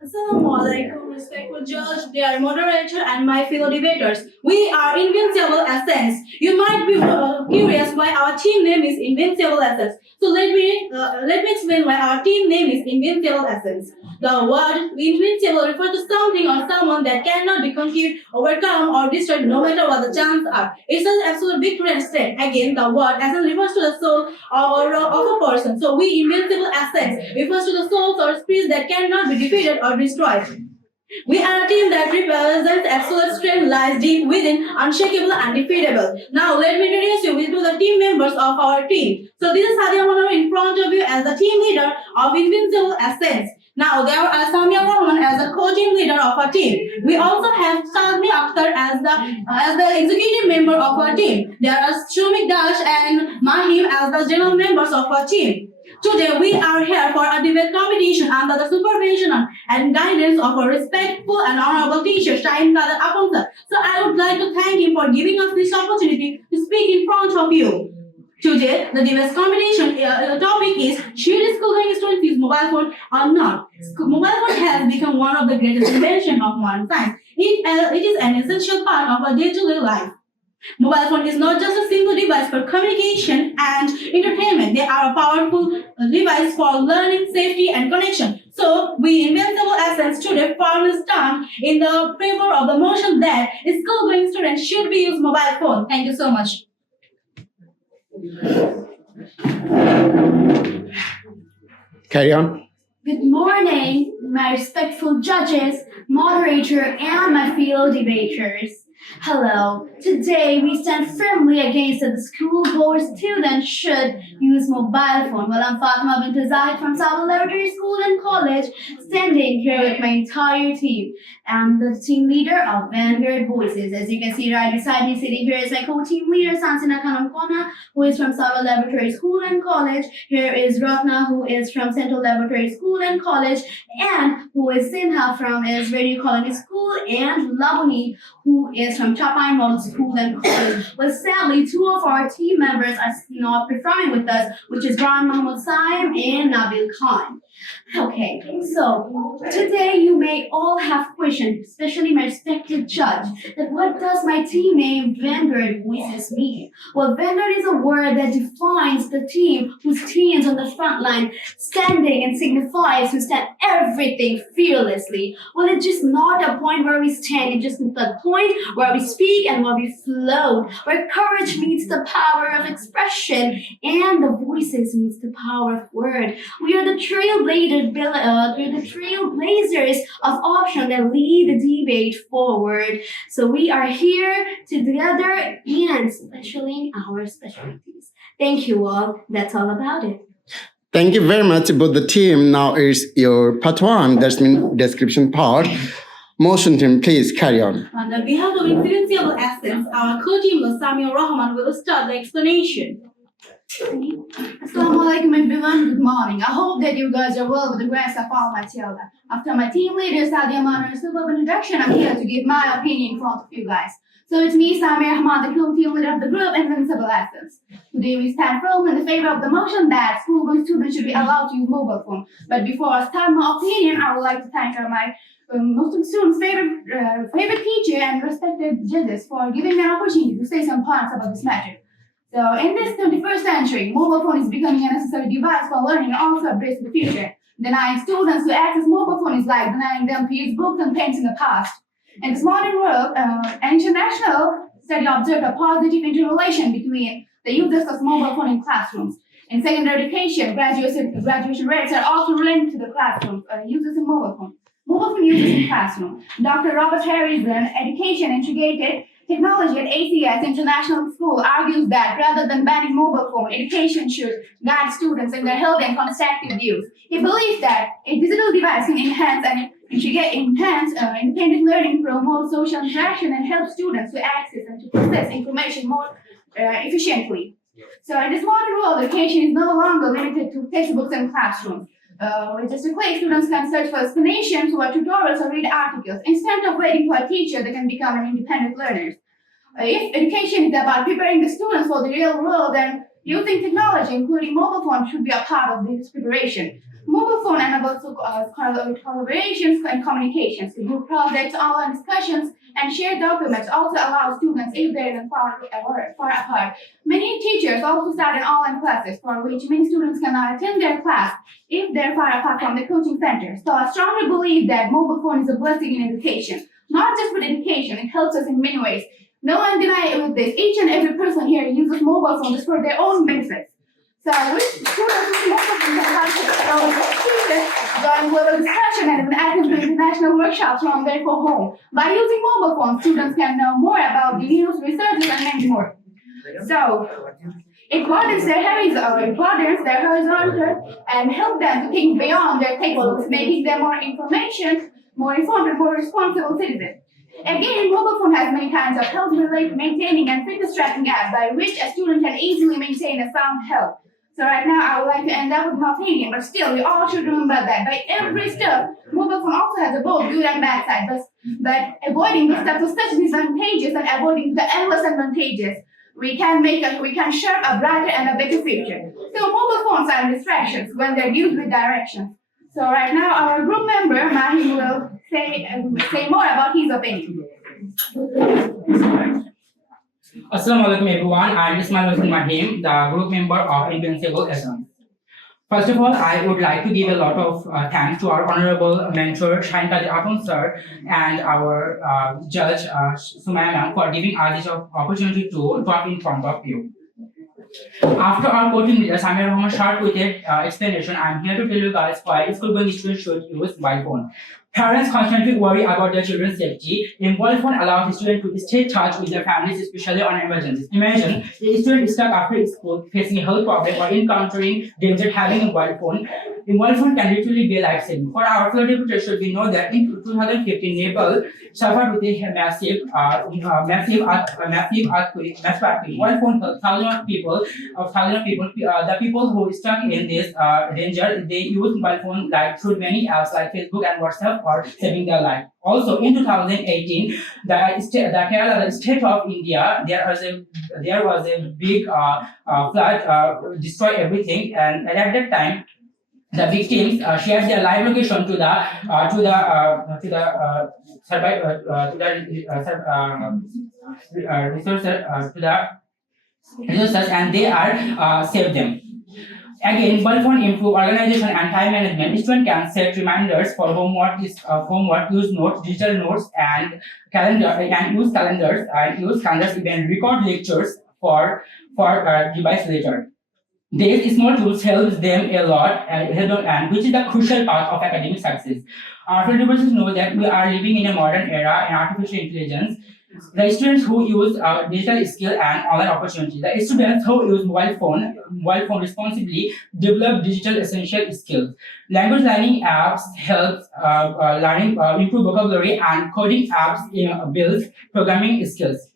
Assalamualaikum, respectful judge, dear moderator, and my fellow debaters. We are Invincible Essence. You might be curious why our team name is Invincible Essence. So let me explain why our team name is Invincible Essence. The word invincible refers to something or someone that cannot be conquered, overcome, or destroyed no matter what the chances are. It's an absolute victory and strength. Again, the word essence refers to the soul of a person. So we invincible essence refers to the souls or spirits that cannot be defeated or destroyed. We are a team that represents absolute strength lies deep within, unshakable and undefeatable. Now let me introduce you to the team members of our team. So this is Sadia Manor in front of you as the team leader of Invincible Essence. Now there are Samia Rahman as the co-team leader of our team. We also have Sadmi Akhtar as the executive member of our team. There are Shumik Dash and Mahim as the general members of our team. Today we are here for a debate competition under the supervision and guidance of our respectful and honorable teacher Shahin Kadir. So I would like to thank him for giving us this opportunity to speak in front of you. Today, the debate competition topic is: should school-going students use mobile phone or not? Mobile phone has become one of the greatest inventions of modern science. It is an essential part of our day-to-day life. Mobile phone is not just a single device for communication and entertainment. They are a powerful device for learning, safety, and connection. So, we Invincible Essence today firmly stand in the favor of the motion that school-going students should be use mobile phone. Thank you so much. Carry on. Good morning, my respectful judges, moderator, and my fellow debaters. Hello. Today we stand firmly against that the school-going students should use mobile phone. Well, I'm Fatima bint Zahid from South Laboratory School and College, standing here with my entire team. I'm the team leader of Vanguard Voices. As you can see right beside me, sitting here is my co-team leader, Sansina Kanankona, who is from South Laboratory School and College. Here is Ratna, who is from Central Laboratory School and College, and who is Sinha from is Radio Colony School, and Labuni, who is from Chapine Model School and College. Well, sadly, two of our team members are not performing with us, which is Ron Mahmoud Saim and Nabil Khan. Okay, so today you may all have questions, especially my respected judge, that what does my team name Vanguard Voices mean? Well, Vanguard is a word that defines the team who stands on the front line, standing and signifies who stand everything fearlessly. Well, it's just not a point where we stand, it's just the point where we speak and where we float, where courage meets the power of expression and the voices meets the power of word. We are the trailblazers of option that lead the debate forward. So we are here together and specialing our specialties. Thank you all. That's all about it. Thank you very much about the team. Now is your part one, that's mean description part. Motion team, please carry on. On behalf of Invincible Essence, our co-team Samia Rahman will start the explanation. Assalamualaikum everyone, good morning. I hope that you guys are well with the grace of all my children. After my team leader Sadia Manor's superb introduction, I'm here to give my opinion in front of you guys. So it's me, Samir Rahman, the co-team leader of the group Invincible Essence. Today we stand firm in the favor of the motion that school-going students should be allowed to use mobile phone. But before I start my opinion, I would like to thank my Muslim students' favorite teacher and respected judges for giving me an opportunity to say some points about this matter. So in this 21st century, mobile phone is becoming a necessary device for learning and also upgrades to the future. Denying students to access mobile phone is like denying them to use books and pens in the past. In this modern world, an international study observed a positive interrelation between the uses of mobile phone in classrooms. In secondary education, graduation rates are also linked to the classroom uses in mobile phone. Mobile phone uses in classroom. Dr. Robert Harrison, Education Integrated Technology at ACS International School, argues that rather than banning mobile phone, education should guide students in their healthy and constructive use. He believes that a digital device can enhance independent learning, promote social interaction, and help students to access and to process information more efficiently. So in this modern world, education is no longer limited to textbooks and classrooms. With just a click, students can search for explanations or tutorials or read articles. Instead of waiting for a teacher, they can become an independent learners. If education is about preparing the students for the real world, then Using technology, including mobile phones, should be a part of this preparation. Mobile phone enables collaborations and communications, group projects, online discussions, and shared documents also allow students if they're far apart. Many teachers also start in online classes for which many students cannot attend their class if they're far apart from the coaching center. So I strongly believe that mobile phone is a blessing in education. Not just for education, it helps us in many ways. No one denies with this. Each and every person here uses mobile phone just for their own benefits. So I wish students with mobile phones can join global discussion and even attend international workshops from their home. By using mobile phones, students can know more about the news, research, and many more. So it broadens their horizon and help them to think beyond their textbooks, making them more informed and more responsible citizens. Again, mobile phone has many kinds of health-related maintaining and fitness tracking apps by which a student can easily maintain a sound health. So right now, I would like to end up with my opinion, but still, we all should remember that by every step, mobile phone also has a both good and bad side, but avoiding the steps of such disadvantages and avoiding the endless advantages, we can shape a brighter and a better future. So mobile phones are distractions when they're used with directions. So right now, our group member, Mahi, will say more about his opinion. Assalamu alaikum everyone, I'm Ismail Mahim, the group member of Invincible Essence. First of all, I would like to give a lot of thanks to our honorable mentor Shahin Kadir sir and our judge Sumaiya for giving us this opportunity to talk in front of you. After our coaching leader Sumaiya short-witted explanation, I'm here to tell you guys why school-going students should use mobile phone. Parents constantly worry about their children's safety. A mobile phone allows students to stay in touch with their families, especially on emergencies. Imagine a student is stuck after school, facing a health problem or encountering danger having a mobile phone. A mobile phone can literally be life-saving. For our fellow deputators, we know that in 2015, Nepal suffered with a massive earthquake. Mobile phone helped thousands of people. The people who stuck in this danger, they use mobile phone like through many apps like Facebook and WhatsApp for saving their life. Also, in 2018, the Kerala, the state of India, there was a big flood, destroyed everything, and at that time, the victims shared their live location to the resources, and they are saved them. Again, mobile phone improve organization and time management. Student can set reminders for homework, use notes, digital notes, and use calendars, even record lectures for device later. These small tools helps them a lot, and which is the crucial part of academic success. Our fellow universities know that we are living in a modern era in artificial intelligence. The students who use digital skill and online opportunity. The students who use mobile phone responsibly develop digital essential skills. Language learning apps help learning improve vocabulary, and coding apps build programming skills.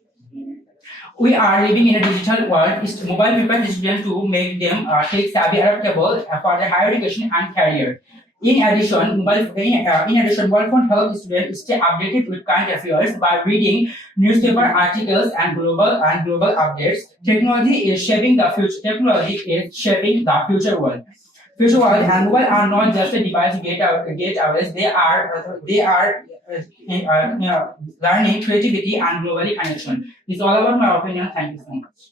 We are living in a digital world. Mobile prepares students to make them tech-savvy, adaptable for their higher education and career. In addition, mobile phone helps students stay updated with current affairs by reading newspaper articles and global updates. Technology is shaping the future world. And mobile are not just a device gateways. They are learning, creativity, and globally connection. It's all about my opinion. Thank you so much.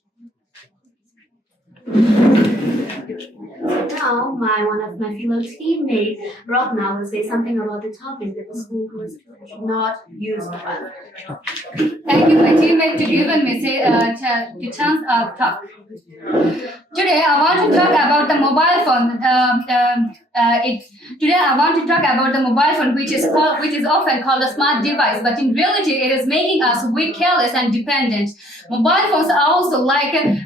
Now, one of my fellow teammates, Ragna, will say something about the topic that the school should not use mobile. Thank you, my teammate, to giving me the chance of talk. Today, I want to talk about the mobile phone. Today, I want to talk about the mobile phone, which is often called a smart device, but in reality, it is making us weak, careless, and dependent. Mobile phones are also like a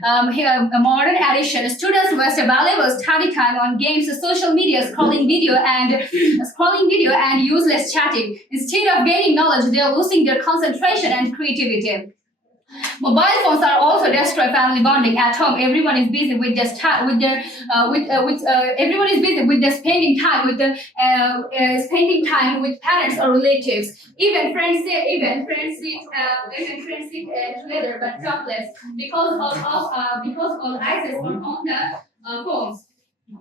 modern addiction. Students waste valuable study time on games, social media, scrolling video, and useless chatting. Instead of gaining knowledge, they are losing their concentration and creativity. Mobile phones are also destroy family bonding at home. Everyone is busy with their everyone is busy with their spending time with parents or relatives. Even friends sit together but talkless because of access on the phones.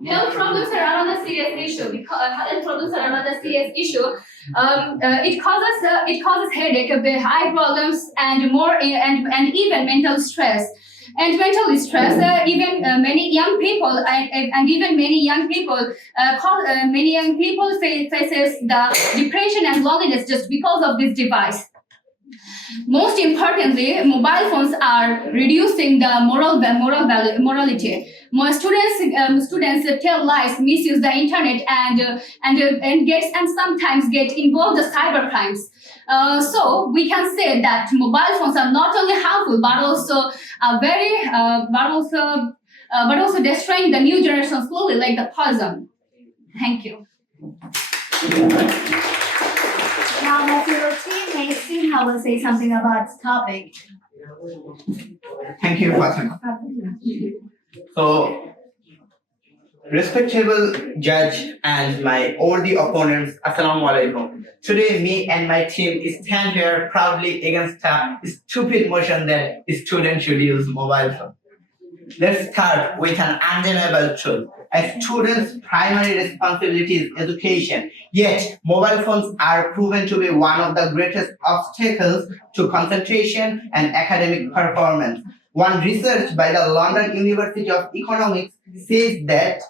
Health problems are another serious issue. It causes headache, eye problems, and even mental stress. And mental stress, many young people faces the depression and loneliness just because of this device. Most importantly, mobile phones are reducing the morality. More students tell lies, misuse the internet, and sometimes get involved in cyber crimes. So we can say that mobile phones are not only harmful but also destroying the new generation slowly, like the poison. Thank you. Now, my fellow teammates, Sinha will say something about this topic. Thank you, Fatima. So, respectable judge and my worthy opponents, Assalamu alaikum. Today, me and my team stand here proudly against a stupid motion that students should use mobile phone. Let's start with an undeniable truth. A student's primary responsibility is education. Yet, mobile phones are proven to be one of the greatest obstacles to concentration and academic performance. One research by the London University of Economics says that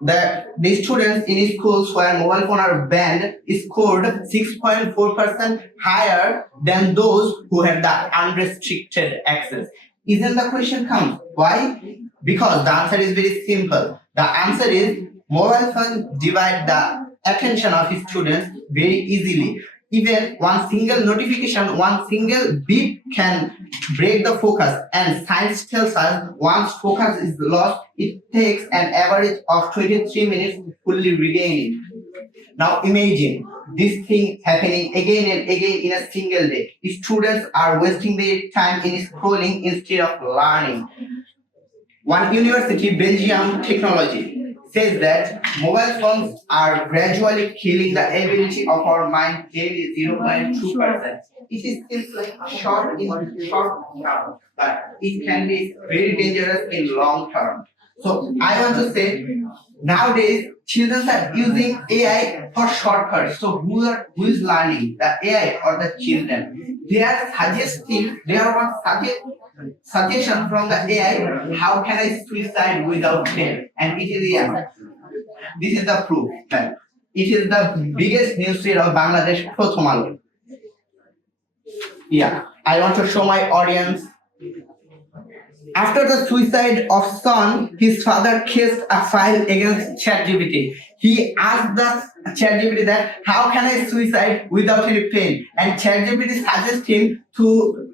the students in schools where mobile phones are banned scored 6.4% higher than those who have the unrestricted access. Isn't the question comes? Why? Because the answer is very simple. The answer is mobile phones divide the attention of students very easily. Even one single notification, one single beep can break the focus, and science tells us once focus is lost, it takes an average of 23 minutes to fully regain it. Now imagine this thing happening again and again in a single day. Students are wasting their time in scrolling instead of learning. One university, Belgium Technology, says that mobile phones are gradually killing the ability of our mind daily 0.2%. It is still like short term, but it can be very dangerous in long term. So I want to say nowadays children are using AI for shortcuts. So who is learning, the AI or the children? They are suggesting, suggestion from the AI, how can I suicide without pain? And it is AI. This is the proof that it is the biggest news feed of Bangladesh, Prothomalo. Yeah, I want to show my audience. After the suicide of son, his father cased a file against ChatGPT. He asked the ChatGPT that how can I suicide without any pain? And ChatGPT suggests him to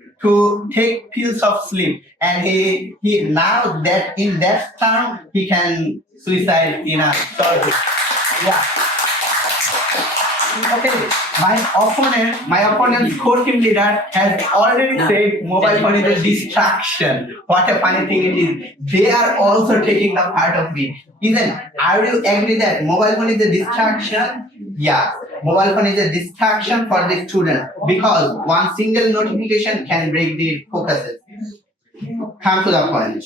take pills of sleep, and he now that in that term he can suicide in a surgery. Yeah. Okay, my opponent's core team leader has already said mobile phone is a distraction. What a funny thing it is. They are also taking the part of me. Are you agree that mobile phone is a distraction? Yeah, mobile phone is a distraction for the student because one single notification can break the focuses. Come to the point.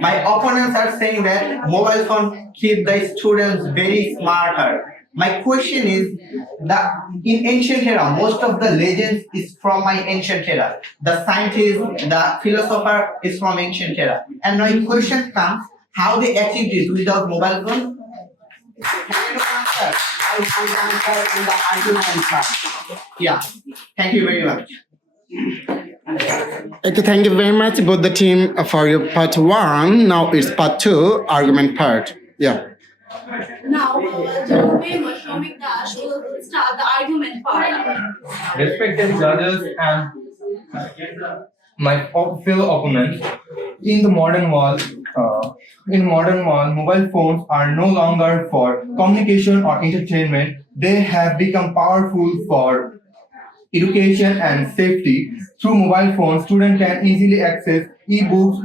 My opponents are saying that mobile phone keep the students very smarter. My question is that in ancient era, most of the legends is from my ancient era. The scientist, the philosopher is from ancient era. And my question comes, how they achieved this without mobile phone? I will answer in the argument part. Yeah. Thank you very much. Okay, thank you very much, both the team, for your part one. Now it's part two, argument part. Yeah. Now, the famous Mehtaj will start the argument part. Respected judges and my fellow opponents, in the modern world, mobile phones are no longer for communication or entertainment. They have become powerful for education and safety. Through mobile phones, students can easily access e-books,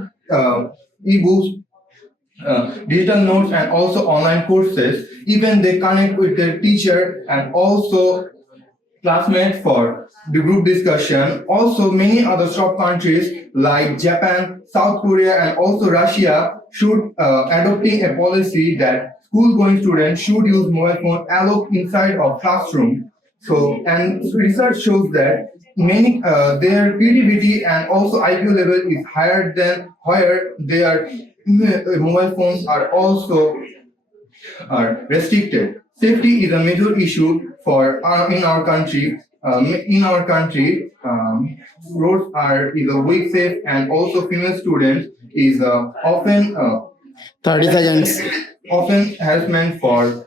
digital notes, and also online courses. Even they connect with their teacher and also classmates for the group discussion. Also, many other top countries like Japan, South Korea, and also Russia should adopting a policy that school-going students should use mobile phone allowed inside of classroom. So, and research shows that many their creativity and also IQ level is higher than where their mobile phones are also are restricted. Safety is a major issue for in our country. Roads are is a way safe, and also female students is often 30 seconds. often harassment for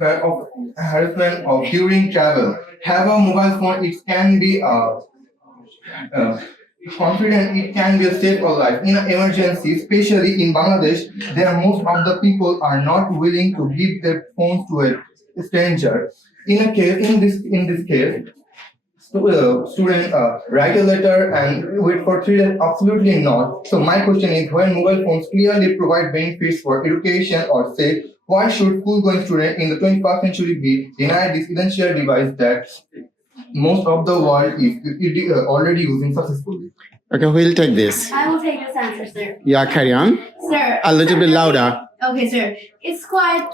of harassment of during travel. Have a mobile phone, it can be confident, it can be a safe or life. In an emergency, especially in Bangladesh, there most of the people are not willing to give their phones to a stranger. In this case, student write a letter and wait for 3 days? Absolutely not. So my question is, when mobile phones clearly provide benefits for education or safe, why should school-going students in the 21st century be denied this essential device that most of the world is already using successfully? Okay, who will take this? I will take this answer, sir. Yeah, carry on. Sir. A little bit louder. Okay, sir. It's quite.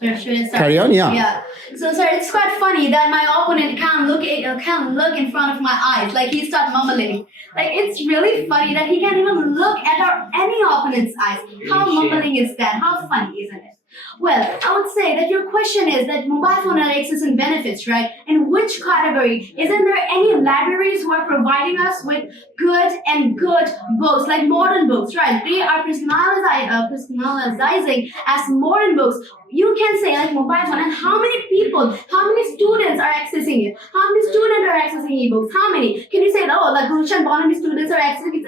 Sir, should I start? Carry on, yeah. Yeah. So, sir, it's quite funny that my opponent can't look in front of my eyes. Like he starts mumbling. Like it's really funny that he can't even look at any opponent's eyes. How mumbling is that? How funny, isn't it? Well, I would say that your question is that mobile phone had access and benefits, right? In which category? Isn't there any libraries who are providing us with good books, like modern books, right? They are personalizing as modern books. You can say like mobile phone, and how many students are accessing it? How many students are accessing ebooks? How many? Can you say, oh, like Gulshan Bonami students are accessing it?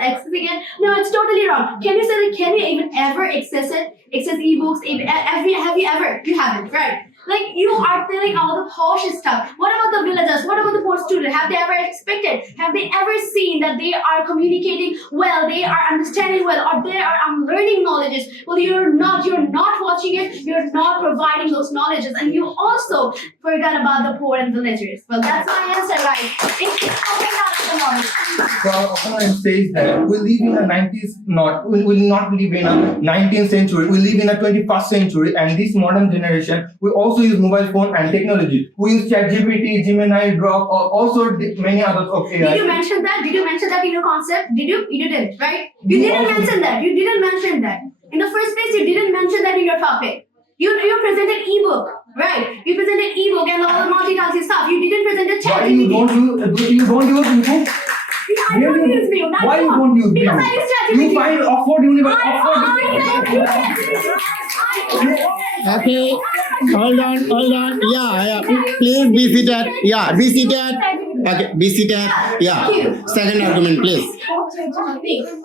No, it's totally wrong. Can you say that, can you even ever access it? Access ebooks? Have you ever? You haven't, right? Like you are telling all the posh stuff. What about the villagers? What about the poor student? Have they ever expected? Have they ever seen that they are communicating well, they are understanding well, or they are learning knowledges? Well, you're not watching it, you're not providing those knowledges, and you also forgot about the poor and villagers. Well, that's my answer, right? It's not at the moment. So our opponent says that we live in the 90s, we will not live in a 19th century, we live in a 21st century, and this modern generation, we also use mobile phone and technology. We use ChatGPT, Gemini, Grok, or also many others of AI. Did you mention that? Did you mention that in your concept? Did you? You didn't, right? You didn't mention that. You didn't mention that. In the first place, you didn't mention that in your topic. You presented ebook, right? You presented ebook and all the multitasking stuff. You didn't present the Why ChatGPT. you don't use ebook? I don't use View. Why you don't use Because View? I use ChatGPT. You find Oxford University. Okay, hold on. Yeah. Please be seated. Yeah, be seated. Okay, be seated. Yeah. Second argument, please.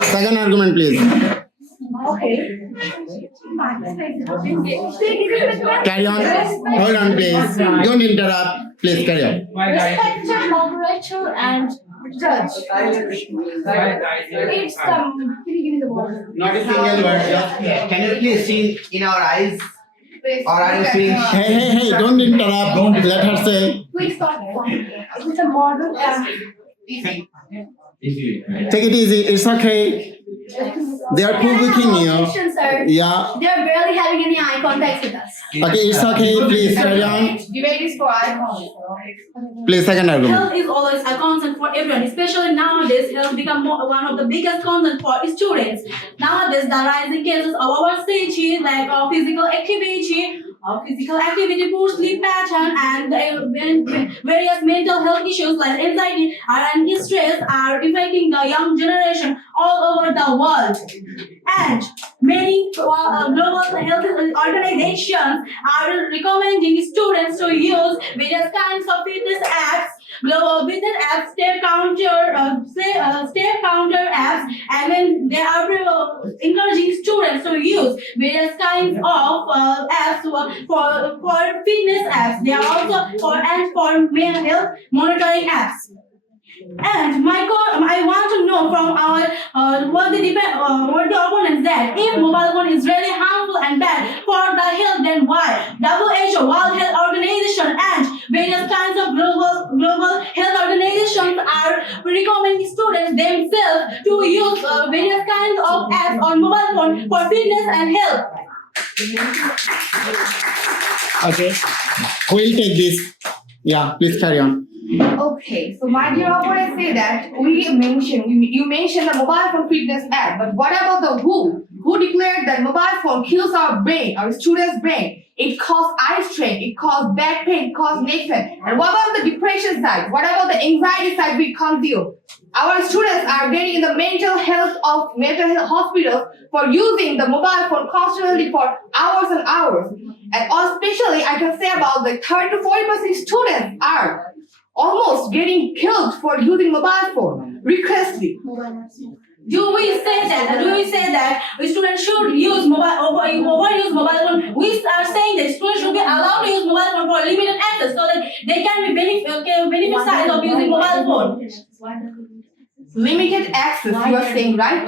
Second argument, please. Carry on. Hold on, please. Don't interrupt. Please carry on. Respected moderator and judge. It's can you give me the water? Not a single word. Can you please see in our eyes? Or are you seeing? Hey, don't interrupt. Don't let her say. Please start. It's a modern. Take it easy. It's okay. They are provoking you. Sir. Yeah. They're barely having any eye contact with us. Okay, it's okay. Please carry on. Debate is for icons. Please, second argument. Health is always a concern for everyone, especially nowadays. Health become one of the biggest concerns for students. Nowadays, the rising cases of overstretching, like physical activity, poor sleep pattern, and various mental health issues like anxiety and stress are affecting the young generation all over the world. And many global health organizations are recommending students to use various kinds of fitness apps business apps, step counter apps, and then they are encouraging students to use various kinds of apps for fitness apps. They are also for mental health monitoring apps. And I want to know from our what the opponents that if mobile phone is really harmful and bad for the health, then why WHO, World Health Organization, and various kinds of global health organizations are recommending students themselves to use various kinds of apps on mobile phone for fitness and health? Okay, we'll take this. Yeah, please carry on. Okay, so my dear opponent say that you mentioned the mobile phone fitness app, but what about the WHO? Who declared that mobile phone kills our brain, our students' brain? It causes eye strain, it causes back pain, it causes neck pain. And what about the depression side? What about the anxiety side we consume? Our students are getting in the mental health hospitals for using the mobile phone constantly for hours and hours. And especially I can say about the 30 to 40% students are almost getting killed for using mobile phone recklessly. Do we say that students should use overuse mobile phone? We are saying that students should be allowed to use mobile phone for limited access so that they can be benefit side of using mobile phone. Limited access, you are saying, right?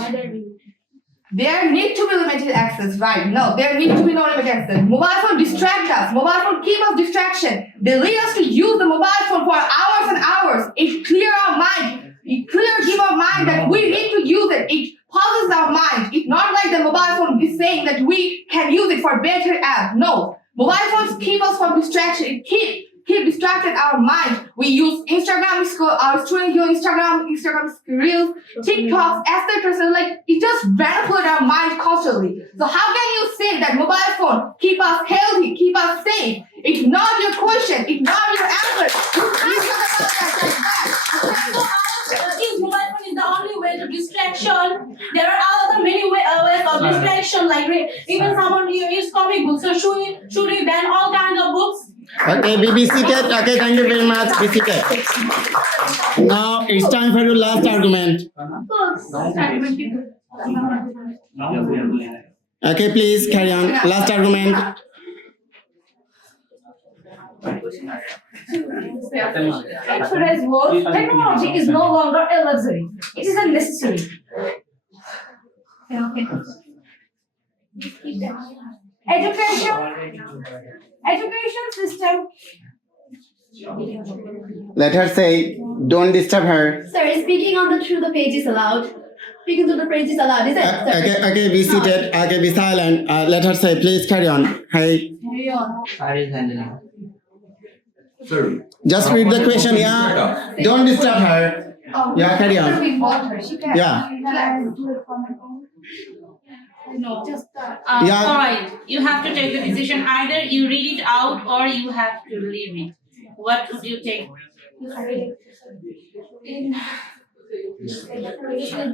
There need to be limited access, right? No, there need to be no limited access. Mobile phone distract us. Mobile phone keep us distraction. They lead us to use the mobile phone for hours and hours. It clear our mind. It give our mind that we need to use it. It pauses our mind. It's not like the mobile phone is saying that we can use it for better app. No, mobile phones keep us from distraction. It keep distracted our mind. We use Instagram, our students use Instagram Reels, TikToks, etc. So like it just manipulate our mind constantly. So how can you say that mobile phone keep us healthy, keep us safe? It's not your question. It's not your answer. You can't talk about that. If mobile phone is the only way to distraction, there are other many ways of distraction. Like even someone use comic books. So should we ban all kinds of books? Okay, be seated. Okay, thank you very much. Be seated. Now it's time for your last argument. Okay, please carry on. Last argument. In today's world, technology is no longer a luxury. It is a necessity. Education system. Let her say, don't disturb her. Sir, speaking through the page is allowed. Speaking through the page is allowed, is it? Okay, be seated. Okay, be silent. Let her say, please carry on. Hey. Sir, Just read the question, yeah. Don't disturb her. Yeah, carry on. Yeah. No. Yeah. Alright, you have to take the decision. Either you read it out or you have to leave it. What would you take?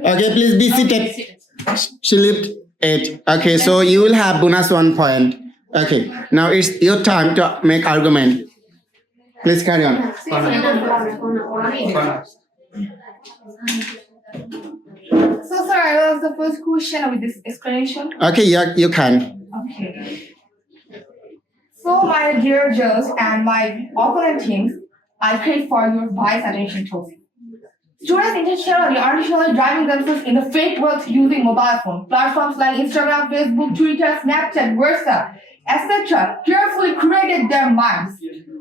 Okay, please be seated. She lived 8. Okay, so you will have bonus 1 point. Okay, now it's your time to make argument. Please carry on. So sir, I was the first question with this explanation. Okay, yeah, you can. Okay. So my dear judge and my opponent teams, I crave for your wise attention to me. Students intentionally are usually driving themselves in the fake world using mobile phone. Platforms like Instagram, Facebook, Twitter, Snapchat, WhatsApp, etc. carefully created their minds.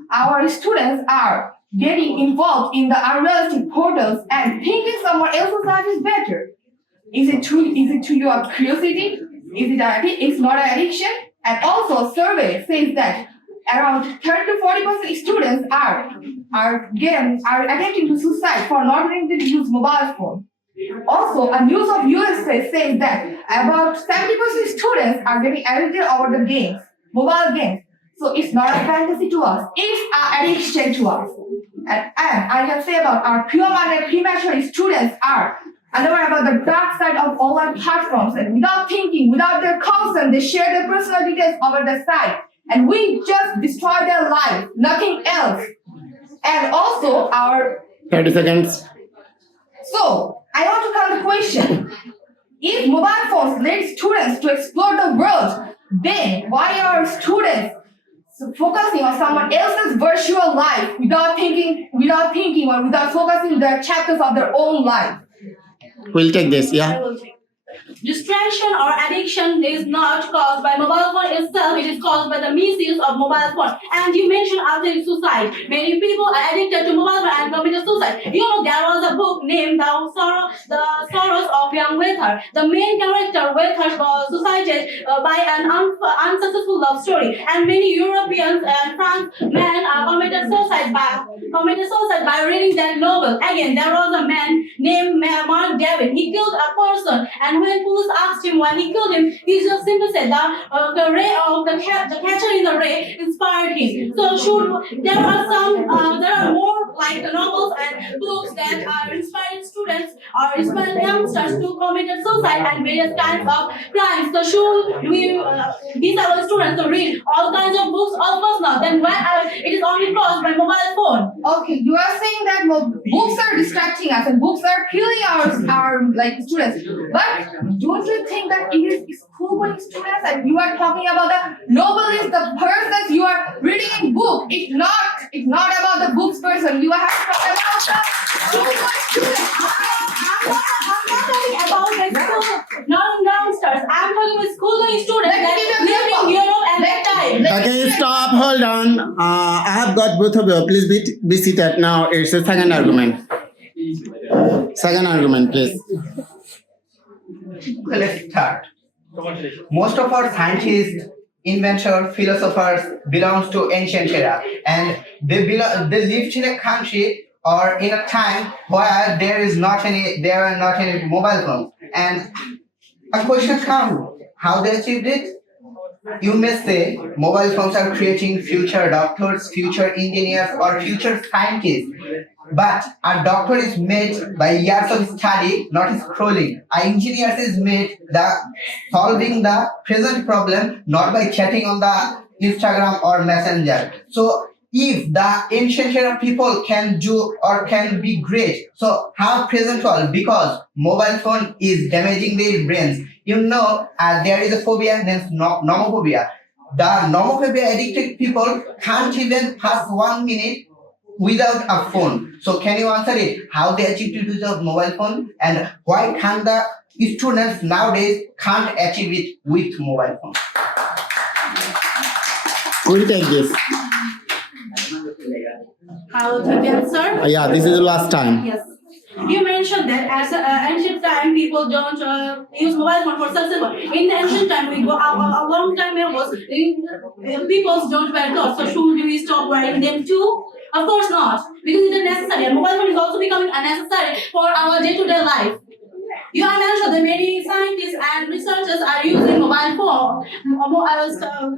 Our students are getting involved in the unrealistic portals and thinking someone else's life is better. Is it to your curiosity? It's not an addiction? And also survey says that around 30 to 40% students are attempting to suicide for not letting them use mobile phone. Also, a news of USA says that about 70% students are getting addicted over the games, mobile games. So it's not a fantasy to us, it's an addiction to us. And I can say about our pure-minded, premature students are unaware about the dark side of online platforms, and without thinking, without their consent, they share their personal details over the site. And we just destroy their life, nothing else. and also our 30 seconds. So, I want to come to the question. If mobile phones let students to explore the world, then why are students focusing on someone else's virtual life without thinking or without focusing the chapters of their own life? We'll take this, I yeah. will take. Distraction or addiction is not caused by mobile phone itself, it is caused by the misuse of mobile phone. And you mentioned after suicide, many people are addicted to mobile phone and committed suicide. You know, there was a book named The Sorrows of Young Werther. The main character, Werther, was suicided by an unsuccessful love story. And many Europeans and France men committed suicide by reading that novel. Again, there was a man named Mark David. He killed a person, and when police asked him why he killed him, he just simply said that the ray of the catcher in the ray inspired him. So there are more like novels and books that are inspiring students or inspiring youngsters to commit suicide and various kinds of crimes. So should we teach our students to read all kinds of books? Of course not. Then why it is only caused by mobile phone? Okay, you are saying that books are distracting us and books are killing our like students. But don't you think that it is school-going students and you are talking about the novelist, the persons you are reading in book? It's not about the books person. You have to talk about the school-going students. I'm not talking about the youngsters. I'm talking with school-going students that live in Europe and that time. Okay, stop, hold on. I have got both of you. Please be seated now. It's the second argument. Second argument, please. Okay, let's start. Most of our scientists, inventors, philosophers belongs to ancient era, and they lived in a country or in a time where there are not any mobile phones. And a question comes: how they achieved it? You may say mobile phones are creating future doctors, future engineers, or future scientists. But a doctor is made by years of study, not scrolling. An engineer is made solving the present problem, not by chatting on the Instagram or Messenger. So if the ancient era people can do or can be great, so how present world? Because mobile phone is damaging their brains. You know, there is a phobia named nomophobia. The nomophobia addicted people can't even pass 1 minute without a phone. So can you answer it? How they achieve to use a mobile phone, and why can't the students nowadays can't achieve it with mobile phone? We'll take this. I will take the answer. Yeah, this is the last time. Yes. You mentioned that as ancient time, people don't use mobile phone for successful. In the ancient time, we go a long time ago, people don't wear clothes. So should we stop wearing them too? Of course not, because it is necessary. And mobile phone is also becoming unnecessary for our day-to-day life. You have mentioned that many scientists and researchers are using mobile phone.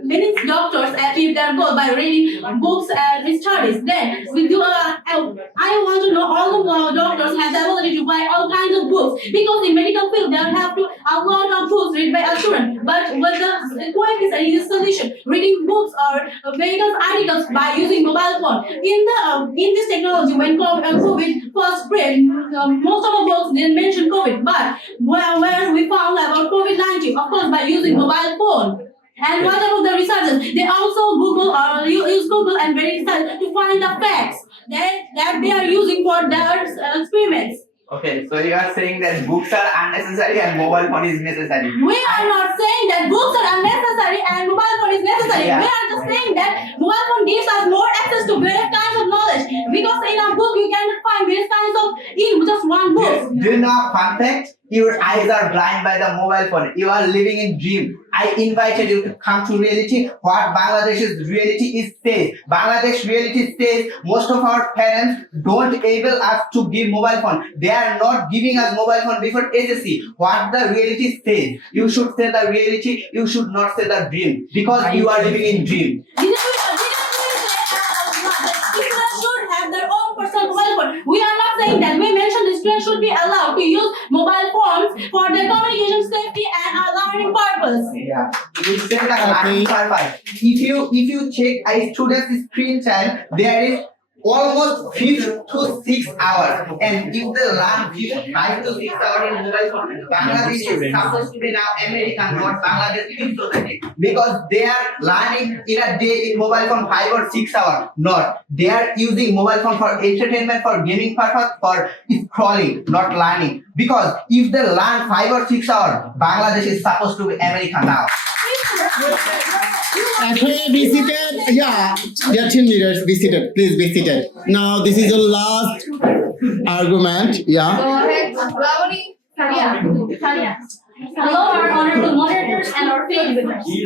Many doctors achieve their goal by reading books and studies. Then we do. I want to know all the doctors have the ability to buy all kinds of books, because in medical field they have to a lot of books read by a student. But the point is a easy solution: reading books or various articles by using mobile phone. In this technology, when COVID first spread, most of the books didn't mention COVID, but where we found about COVID-19, of course, by using mobile phone. And what about the researchers? They also Google or use Google and verify to find the facts that they are using for their experiments. Okay, so you are saying that books are unnecessary and mobile phone is necessary. We are not saying that books are unnecessary and mobile phone is necessary. Yeah. We are just saying that mobile phone gives us more access to various kinds of knowledge. Because in a book you cannot find various kinds of in just one book. Do you know fun fact? Your eyes are blind by the mobile phone. You are living in dream. I invited you to come to reality. What Bangladesh's reality is says. Bangladesh reality says most of our parents don't able us to give mobile phone. They are not giving us mobile phone before SSC. What the reality says. You should say the reality. You should not say the dream, because you are living in dream. Students should have their own personal mobile phone. We are not saying that. We mentioned the students should be allowed to use mobile phones for their communication safety and learning purpose. Yeah. You said that Okay. If you check a student's screen time, there is almost 5 to 6 hours. And if they learn 5 to 6 hours in mobile phone, Bangladesh is supposed to be now American, not Bangladesh society. Because they are learning in a day in mobile phone 5 or 6 hours. Not. They are using mobile phone for entertainment, for gaming purpose, for scrolling, not learning. Because if they learn 5 or 6 hours, Bangladesh is supposed to be American now. Okay, be seated. Yeah, dear team leaders, be seated. Please be seated. Now, this is the last argument. Yeah. Go ahead, Lavani. Talia. Hello, our honorable moderators and our field leaders. Please,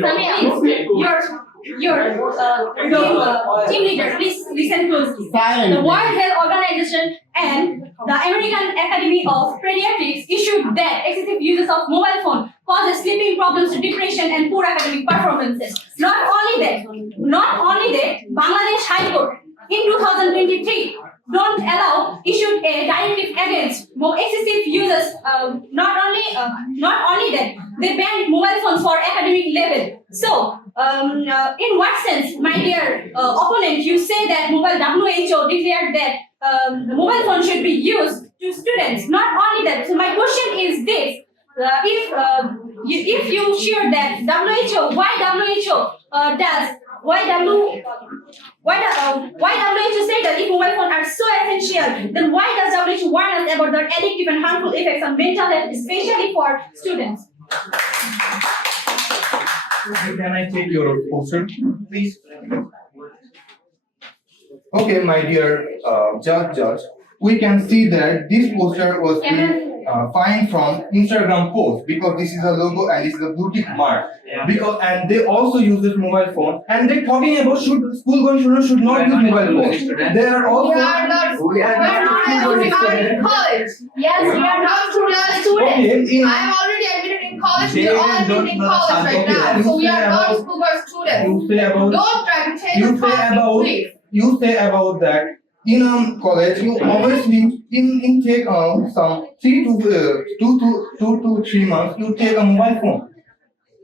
your team leader, please listen closely. Silent. The World Health Organization and the American Academy of Pediatrics issued that excessive uses of mobile phone causes sleeping problems, depression, and poor academic performances. Not only that, Bangladesh High Court in 2023 don't allow issued a directive against excessive users. Not only that, they banned mobile phones for academic level. So, in what sense, my dear opponent, you say that WHO declared that mobile phone should be used to students. Not only that. So, my question is this: if you sure that why WHO say that if mobile phones are so essential, then why does WHO warn us about their addictive and harmful effects on mental health, especially for students? Can I take your poster, please? Okay, my dear judge, we can see that this poster was find from Instagram post because this is a logo and this is a blue tick mark. Because and they also use this mobile phone and they're talking about school going students should not use mobile phones. They are also We are in college. Yes, we are not students. okay, I am already admitted in college. We are all admitted in college right now. So we are not schoolboy students. you say about Don't try to change the topic, please. you say about that in college you obviously in take some 2 to 3 months you take a mobile phone.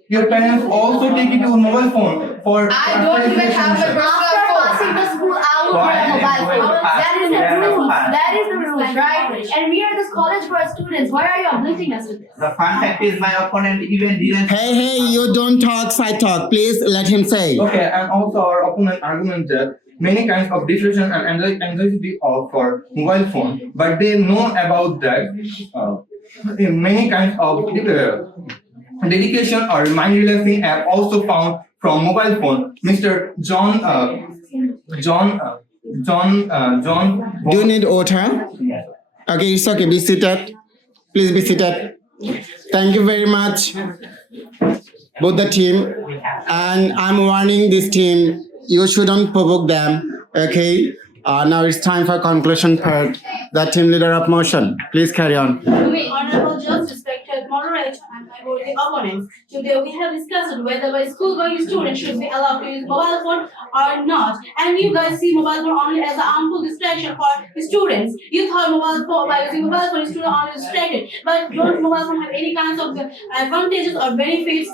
Your parents also take it to a mobile phone for I don't even have my personal phone. Passing the school out for a mobile phone. That is the rules. That is the rules, right? And we are this college for our students. Why are you uplifting us with this? The fun fact is my opponent even didn't. Hey, you don't talk, side talk. Please let him say. Okay, and also our opponent argument that many kinds of depression and anxiety are for mobile phone, but they know about that many kinds of dedication or mind relaxing app also found from mobile phone. Mr. John. Do you need water? Okay, it's okay. Be seated. Please be seated. Thank you very much, both the team. And I'm warning this team, you shouldn't provoke them. Okay. Now it's time for conclusion part. The team leader of motion. Please carry on. Honorable Judge, respected moderator, and my worthy opponents. Today we have discussed whether a school-going student should be allowed to use mobile phone or not. And you guys see mobile phone only as a harmful distraction for students. You thought mobile phone by using mobile phone students are distracted, but don't mobile phone have any kinds of advantages or benefits?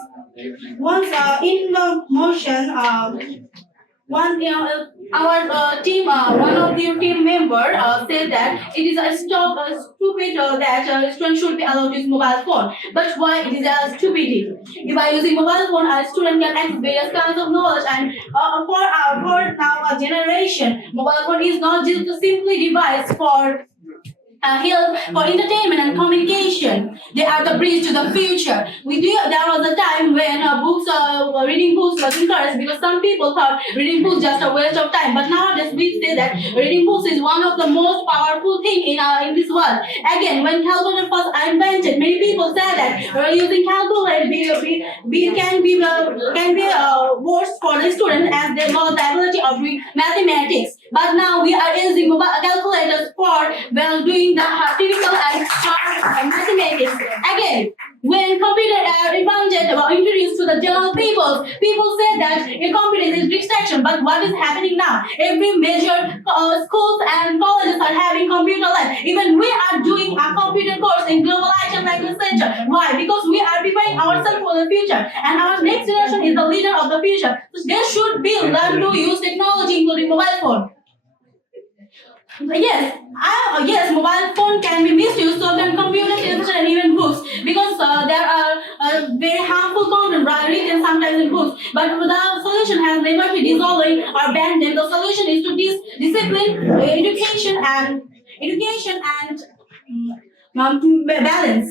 Once in the motion, one of your team member said that it is stupid that students should be allowed to use mobile phone. But why it is a stupidity? If by using mobile phone, a student can access various kinds of knowledge, and for our generation, mobile phone is not just a simply device for help for entertainment and communication. They are the bridge to the future. There was a time when reading books was encouraged because some people thought reading books just a waste of time. But nowadays we say that reading books is one of the most powerful thing in this world. Again, when calculator was invented, many people said that using calculator can be worse for the student as they lost the ability of doing mathematics. But now we are using mobile calculators for doing the typical and mathematics. Again, when computer invented or introduced to the general people say that a computer is distraction. But what is happening now? Every major schools and colleges are having computer lab. Even we are doing a computer course in globalitmedia language center. Why? Because we are preparing ourselves for the future, and our next generation is the leader of the future. So they should be learn to use technology, including mobile phone. Yes, mobile phone can be misused, so can computers, television, and even books, because there are very harmful content written sometimes in books. But the solution has never been dissolving or banned them. The solution is to discipline, education and balance.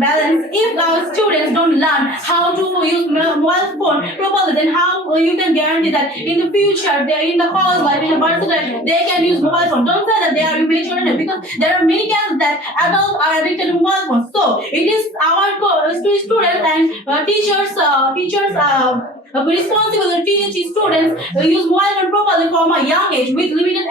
Balance. If our students don't learn how to use mobile phone properly, then how you can guarantee that in the future, they in the college life, in the university, they can use mobile phone? Don't say that they are immature, because there are many cases that adults are addicted to mobile phones. So it is our students and teachers responsibility to teach students use mobile phone properly from a young age with limited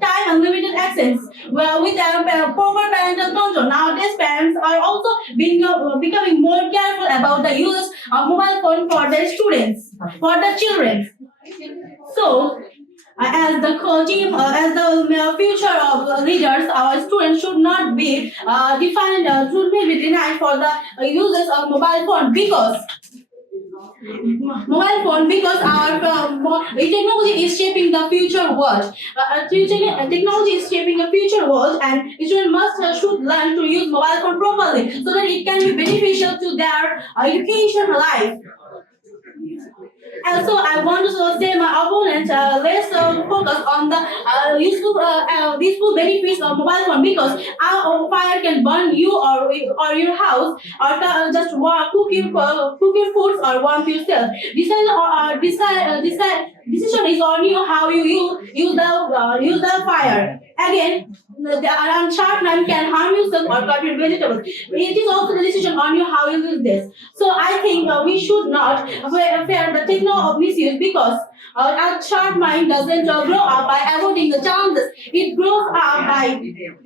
time and limited access. Well, with proper parental control. Nowadays, parents are also becoming more careful about the use of mobile phone for their students, for their children. So, as the team, as the future of leaders, our students should not be should not be denied for the uses of mobile phone, because our technology is shaping the future world. Technology is shaping the future world, and students should learn to use mobile phone properly so that it can be beneficial to their education life. And so I want to say my opponents, let's focus on the useful benefits of mobile phone, because our fire can burn you or your house, or just cook your foods or warm yourself. Decision is on you how you use the fire. Again, the unsharp knife can harm yourself or cut your vegetables. It is also the decision on you how you use this. So I think we should not fear the techno of misuse, because our sharp mind doesn't grow up by avoiding the challenges. It grows up by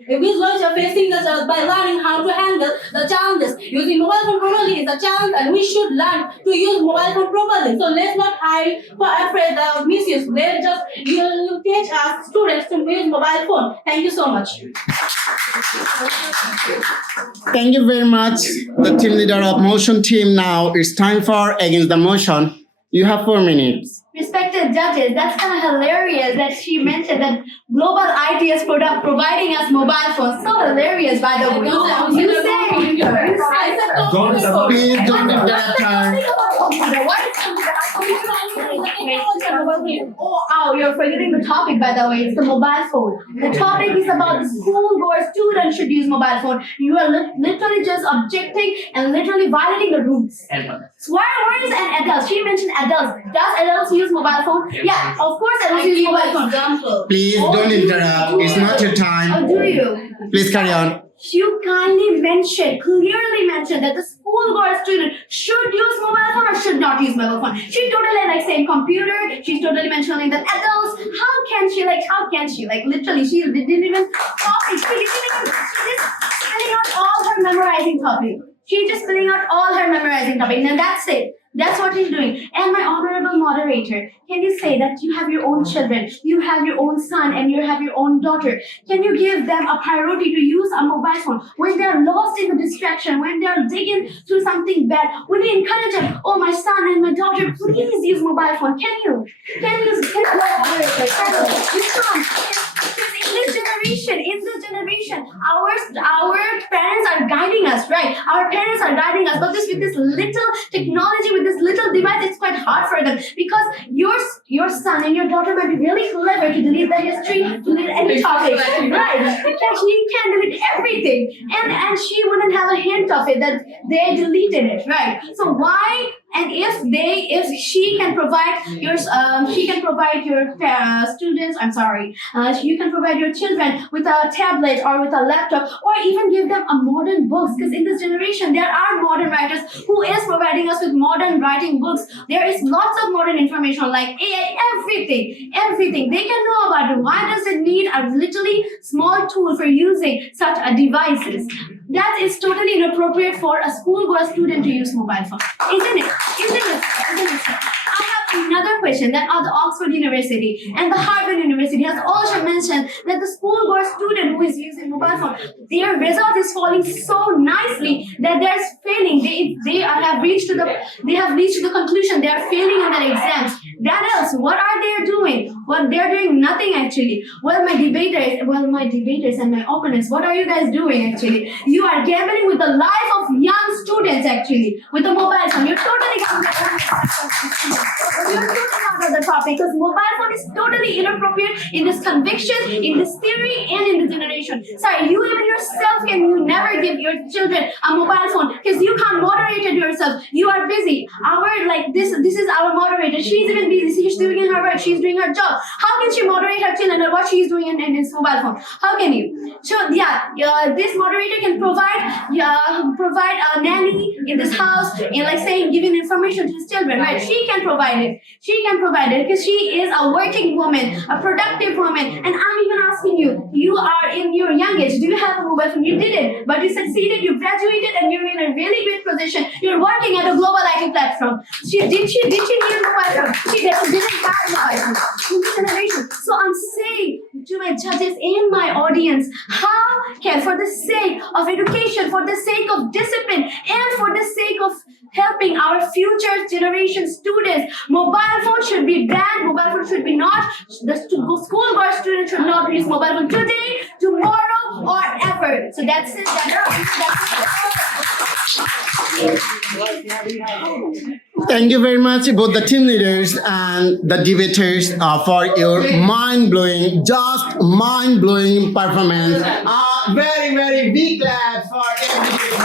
facing the challenges, by learning how to handle the challenges. Using mobile phone properly is a challenge, and we should learn to use mobile phone properly. So let's not hide for afraid of misuse. Let's just teach our students to use mobile phone. Thank you so much. Thank you very much, the team leader of motion team. Now it's time for against the motion. You have 4 minutes. Respected judges, that's kind of hilarious that she mentioned that global IT is providing us mobile phones. So hilarious, by the way. You say, Please don't interrupt her. Oh, you're forgetting the topic, by the way. It's the mobile phone. The topic is about the school-going students should use mobile phone. You are literally just objecting and literally violating the rules. Where is an adult? She mentioned adults. Does adults use mobile phone? Yeah, of course adults use mobile phone. Please don't interrupt. It's not your Or time. do you? Please carry on. You clearly mentioned that the school-going student should use mobile phone or should not use mobile phone. She totally saying computer. She's totally mentioning that adults. How can she? Literally, she didn't even copy. She's just spelling out all her memorizing topic. She's just spelling out all her memorizing topic, and that's it. That's what he's doing. And my honorable moderator, can you say that you have your own children, you have your own son, and you have your own daughter? Can you give them a priority to use a mobile phone when they're lost in the distraction, when they're digging through something bad? Will you encourage them? Oh, my son and my daughter, please use mobile phone. Can you? You can't. In this generation, our parents are guiding us, right? Our parents are guiding us, but with this little technology, with this little device, it's quite hard for them, because your son and your daughter might be really clever to delete the history, to delete any topic, right? She can delete everything, and she wouldn't have a hint of it that they deleted it, right? So why? And if she can provide your students, you can provide your children with a tablet or with a laptop, or even give them a modern books, because in this generation there are modern writers who is providing us with modern writing books. There is lots of modern information like AI, everything they can know about it. Why does it need a literally small tool for using such a devices? That is totally inappropriate for a school-going student to use mobile phone, isn't it? I have another question that the Oxford University and the Harvard University has also mentioned that the school-going student who is using mobile phone, their result is falling so nicely that they're failing. They have reached to the conclusion they are failing in their exams. That else, what are they doing? Well, they're doing nothing actually. Well, my debaters and my opponents, what are you guys doing actually? You are gambling with the life of young students actually with the mobile phone. You're totally out of the topic because mobile phone is totally inappropriate in this conviction, in this theory, and in the generation. Sorry, you even yourself you never give your children a mobile phone because you can't moderate it yourself. You are busy. This is our moderator. She's even busy. She's doing her work. She's doing her job. How can she moderate her children or what she's doing in his mobile phone? How can you? So this moderator can provide a nanny in this house and giving information to his children, right? She can provide it. Because she is a working woman, a productive woman. And I'm even asking you, you are in your young age. Do you have a mobile phone? You didn't, but you succeeded, you graduated, and you're in a really good position. You're working at a global IT platform. Did she need a mobile phone? She didn't have a mobile phone in this generation. So I'm saying to my judges and my audience, how can, for the sake of education, for the sake of discipline, and for the sake of helping our future generation students, mobile phone should be banned, mobile phone should be not, the school-going students should not use mobile phone today, tomorrow, or ever. So that's it. Thank you very much, both the team leaders and the debaters, for your mind-blowing performance. Very, very big clap for everybody.